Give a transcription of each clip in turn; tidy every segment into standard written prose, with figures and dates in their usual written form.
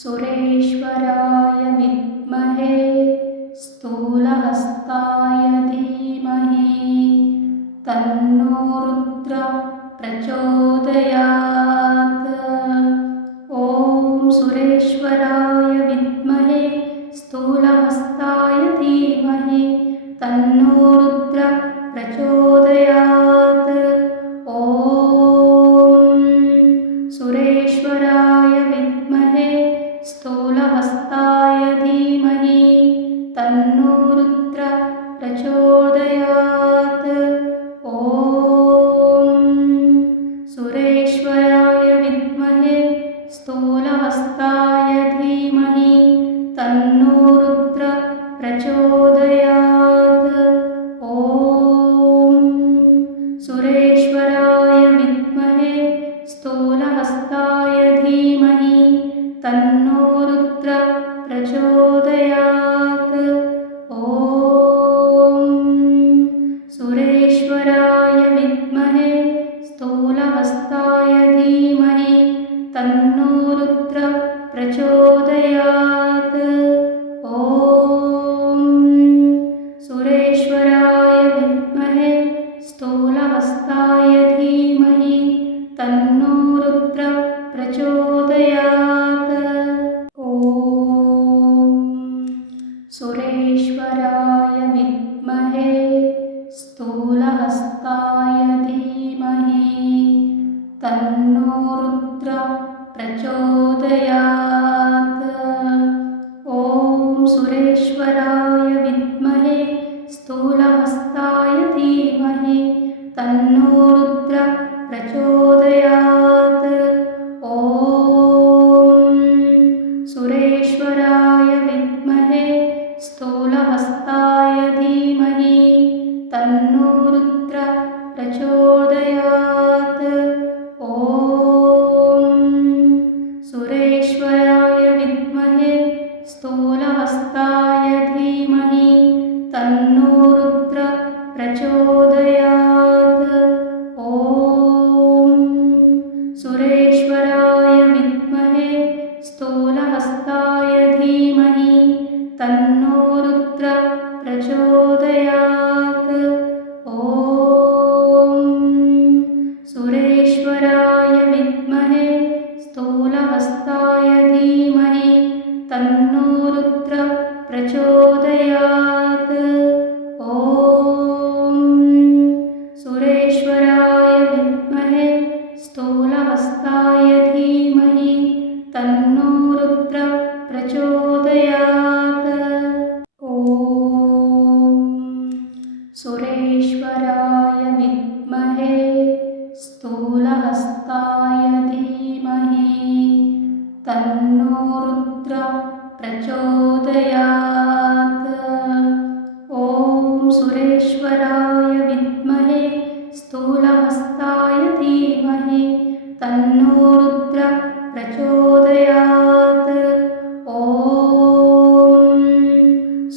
सुरेश्वराय विद्महे स्थूलहस्ताय धीमहि तन्नो रुद्र प्रचोदयात्। ॐ सुरेश्वराय विद्महे स्थूलहस्ताय धीमहि तन्नो रुद्र प्रचोदयात्। ॐ सुरेश्वराय विद्महे स्थूलहस्ताय धीमहि तन्नो रुद्र प्रचोदयात्। ॐ सुरेश्वराय विद्महे स्थूलहस्ताय धीमहि तन्नो रुद्र प्रचोदयात्। ॐ सुरेश्वराय विद्महे स्थूलहस्ताय धीमहि तन्नो रुद्र प्रचोदयात्। ॐ सुरेश्वराय विद्महे स्थूलहस्ताय धीमहि तन्नो रुद्र प्रचोदयात्। ॐ सुरेश्वराय विद्महे स्थूलहस्ताय धीमहि तन्नो रुद्र प्रचोदयात्। ॐ सुरेश्वराय विद्महे स्थूलहस्ताय धीमहि तन्नो रुद्र प्रचोदयात्। ॐ सुरेश्वराय विद्महे स्थूलहस्ताय धीमहि तन्नो रुद्र प्रचोदयात्। ॐ सुरेश्वराय विद्महे स्थूलहस्ताय धीमहि तन्नो रुद्र प्रचोदयात्। ॐ सुरेश्वराय विद्महे स्थूलहस्ताय धीमहि तन्नो रुद्र प्रचोदयात्। ॐ सुरेश्वराय विद्महे स्थूलहस्ताय धीमहि तन्नो रुद्र प्रचोदयात्। ॐ सुरेश्वराय विद्महे स्थूलहस्ताय धीमहि तन्नो रुद्र प्रचोदयात्। ॐ सुरेश्वराय विद्महे स्थूलहस्ताय धीमहि तन्नो रुद्र प्रचोदयात्। ॐ सुरेश्वराय विद्महे स्थूलहस्ताय धीमहि तन्नो रुद्र प्रचोदयात्। ॐ सुरेश्वराय विद्महे स्थूलहस्ताय धीमहि तन्नो रुद्र प्रचोदयात्। ॐ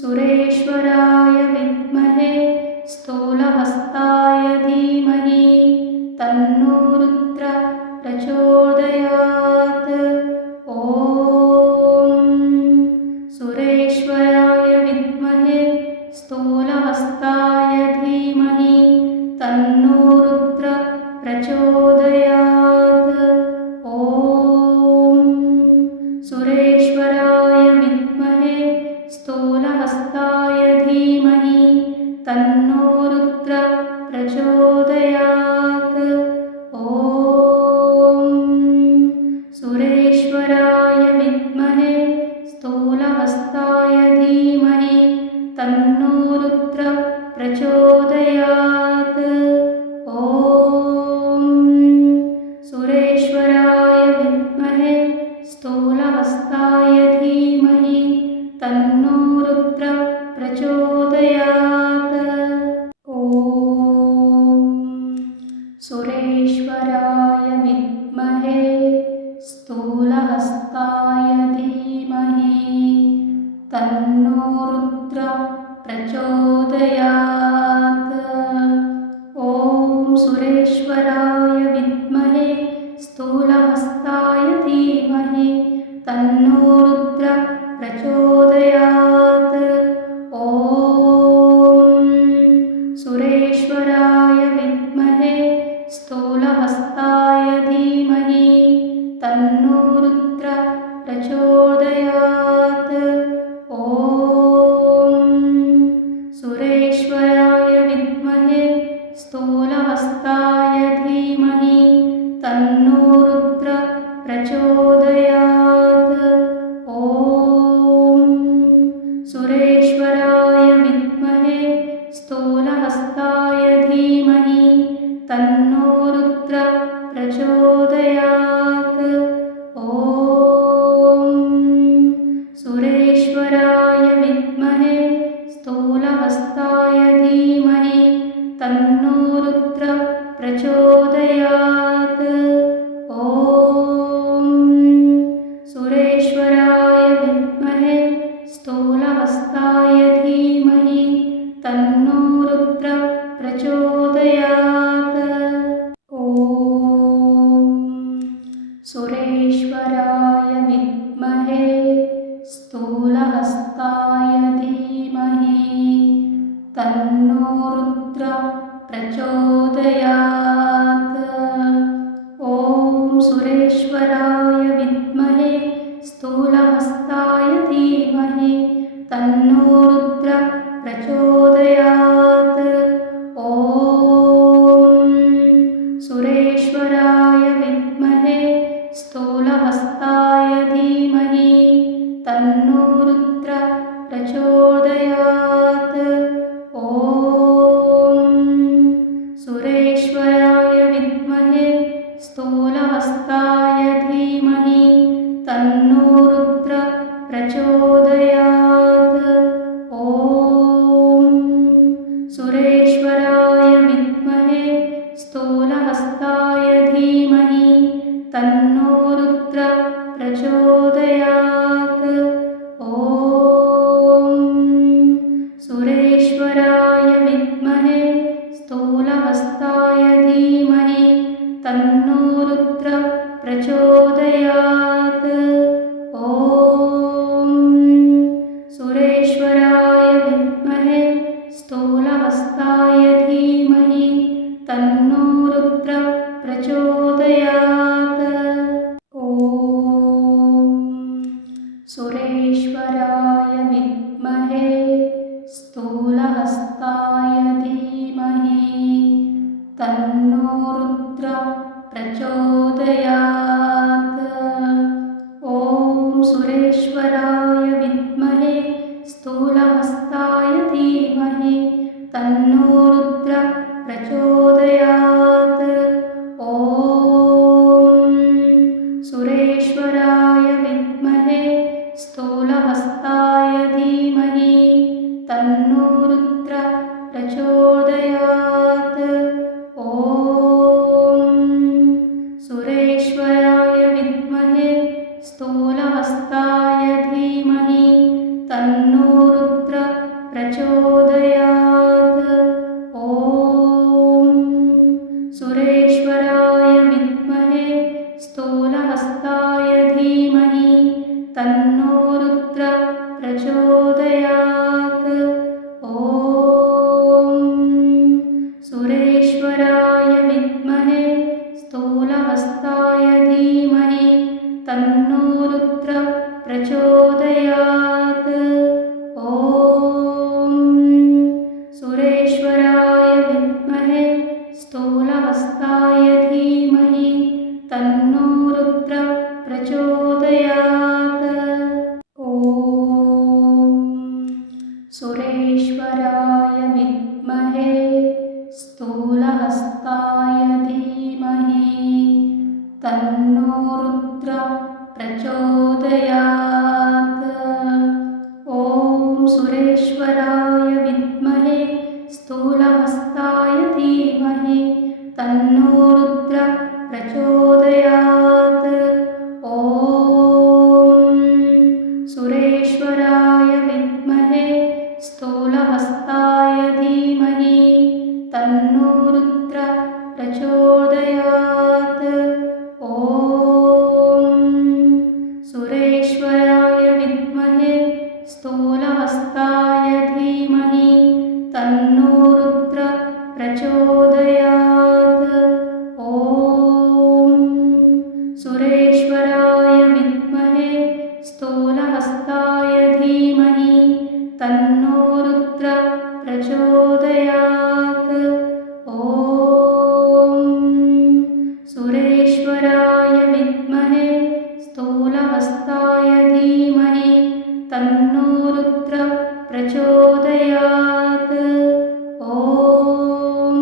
सुरेश्वराय विद्महे स्थूलहस्ताय धीमहि तन्नो रुद्र प्रचोदयात्। ॐ सुरेश्वराय विद्महे स्थूलहस्ताय धीमहि तन्नो रुद्र प्रचोदयात्। ॐ सुरेश्वराय विद्महे स्थूलहस्ताय धीमहि तन्नो रुद्र प्रचोदयात्। ॐ सुरेश्वराय विद्महे स्थूलहस्ताय धीमहि तन्नो रुद्र प्रचोदयात्। ॐ सुरेश्वराय विद्महे स्थूलहस्ताय धीमहि तन्नो रुद्र प्रचोदयात्। ॐ सुरेश्वराय विद्महे स्थूलहस्ताय धीमहि तन्नो रुद्र प्रचोदयात्। ॐ सुरेश्वराय विद्महे स्थूलहस्ताय धीमहि तन्नो रुद्र प्रचोदयात्। ॐ सुरेश्वराय विद्महे स्थूलहस्ताय धीमहि तन्नो रुद्र प्रचोदयात्। ॐ सुरेश्वराय विद्महे स्थूलहस्ताय धीमहि तन्नो रुद्र प्रचोदयात्। ॐ सुरेश्वराय विद्महे स्थूलहस्ताय धीमहि तन्नो रुद्र प्रचोदयात्। ॐ सुरेश्वराय विद्महे स्थूलहस्ताय धीमहि तन्नो रुद्र प्रचोदयात्। ॐ सुरेश्वराय विद्महे स्थूलहस्ताय धीमहि तन्नो रुद्र प्रचोदयात्। ॐ सुरेश्वराय विद्महे स्थूलहस्ताय धीमहि तन्नो रुद्र प्रचोदयात्। ॐ सुरेश्वराय विद्महे स्थूलहस्ताय धीमहि तन्नो रुद्र प्रचोदयात्। ॐ सुरेश्वराय विद्महे स्थूलहस्ताय धीमहि तन्नो रुद्र प्रचोदयात्। ॐ सुरेश्वराय विद्महे स्थूलहस्ताय धीमहि तन्नो रुद्र प्रचोदयात्। ॐ सुरेश्वराय विद्महे स्थूलहस्ताय धीमहि तन्नो रुद्र प्रचोदयात्। ॐ सुरेश्वराय विद्महे स्थूलहस्ताय धीमहि तन्नो रुद्र प्रचोदयात्। ॐ सुरेश्वराय विद्महे स्थूलहस्ताय धीमहि तन्नो रुद्र प्रचोदयात्। ॐ सुरेश्वराय विद्महे स्थूलहस्ताय धीमहि तन्नो रुद्र प्रचोदयात्। ॐ सुरेश्वराय विद्महे स्थूलहस्ताय धीमहि तन्नो रुद्र प्रचोदयात्। ॐ सुरेश्वराय विद्महे स्थूलहस्ताय धीमहि तन्नो रुद्र प्रचोदयात्। ॐ सुरेश्वराय विद्महे स्थूलहस्ताय धीमहि तन्नो रुद्र प्रचोदयात्। ॐ सुरेश्वराय विद्महे स्थूलहस्ताय धीमहि तन्नो रुद्र प्रचोदयात्। ॐ सुरेश्वराय विद्महे स्थूलहस्ताय धीमहि तन्नो रुद्र प्रचोदयात्। ॐ सुरेश्वराय विद्महे स्थूलहस्ताय धीमहि तन्नो रुद्र प्रचोदयात्। ॐ सुरेश्वराय विद्महे स्थूलहस्ताय धीमहि तन्नो रुद्र प्रचोदयात्। ॐ सुरेश्वराय विद्महे स्थूलहस्ताय धीमहि तन्नो रुद्र प्रचोदयात्। ॐ सुरेश्वराय विद्महे स्थूलहस्ताय धीमहि तन्नो रुद्र प्रचोदयात्। ॐ सुरेश्वराय प्रचोदयात्। ॐ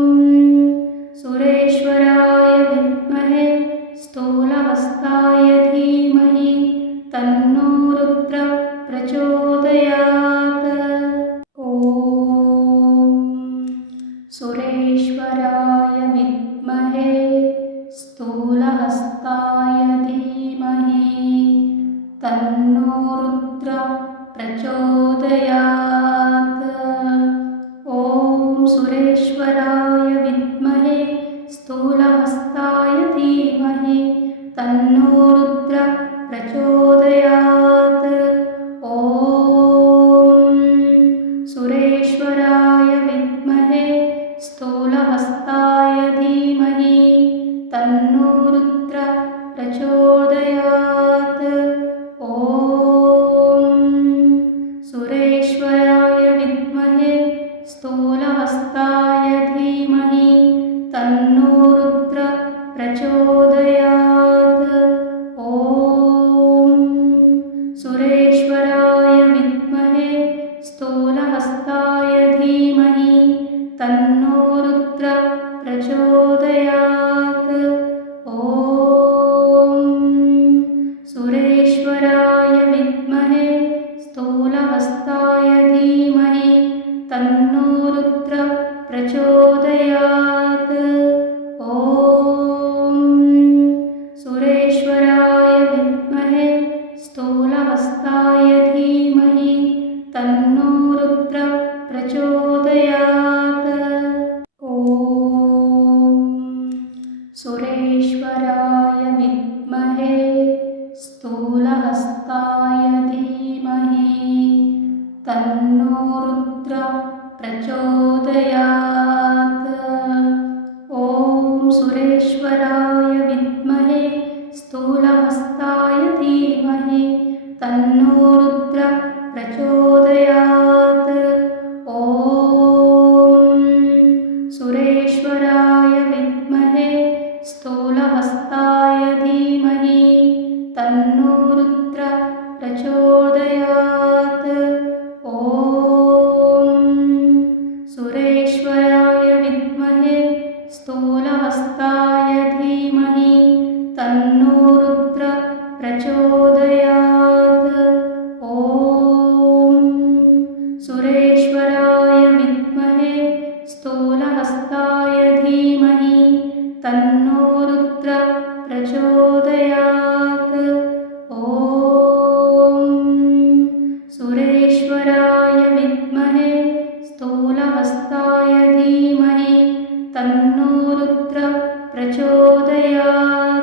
सुरेश्वराय विद्महे स्थूलहस्ताय धीमहि तन्नो रुद्रः प्रचोदयात्। ॐ सुरेश्वराय विद्महे स्थूलहस्ताय धीमहि तन्नो रुद्रः प्रचोदयात्। ॐ सुरेश्वराय विद्महे स्थूलहस्ताय धीमहि तन्नो रुद्रः प्रचोदयात्। ॐ सुरेश्वराय विद्महे स्थूलहस्ताय धीमहि तन्नो रुद्रः प्रचोदयात्। ॐ सुरेश्वराय विद्महे स्थूलहस्ताय धीमहि तन्नो रुद्रः प्रचोदयात्। ॐ सुरेश्वराय विद्महे स्थूलहस्ताय धीमहि तन्नो रुद्रः प्रचोदयात्। ॐ सुरेश्वराय विद्महे स्थूलहस्ताय धीमहि तन्नो रुद्रः प्रचोदयात्। ॐ सुरेश्वराय विद्महे स्थूलहस्ताय धीमहि तन्नो रुद्रः प्रचोदयात्। ॐ सुरेश्वराय विद्महे स्थूलहस्ताय धीमहि तन्नो रुद्रः प्रचोदयात्। ॐ सुरेश्वराय विद्महे स्थूलहस्ताय धीमहि तन्नो रुद्रः प्रचोदयात्। ॐ सुरेश्वराय विद्महे स्थूलहस्ताय धीमहि तन्नो रुद्रः प्रचोदयात्। ॐ सुरेश्वराय विद्महे स्थूलहस्ताय धीमहि तन्नो रुद्रः प्रचोदयात्। ॐ सुरेश्वराय विद्महे स्थूलहस्ताय धीमहि तन्नो रुद्रः प्रचोदयात्। ॐ सुरेश्वराय विद्महे स्थूलहस्ताय धीमहि तन्नो रुद्रः प्रचोदयात्।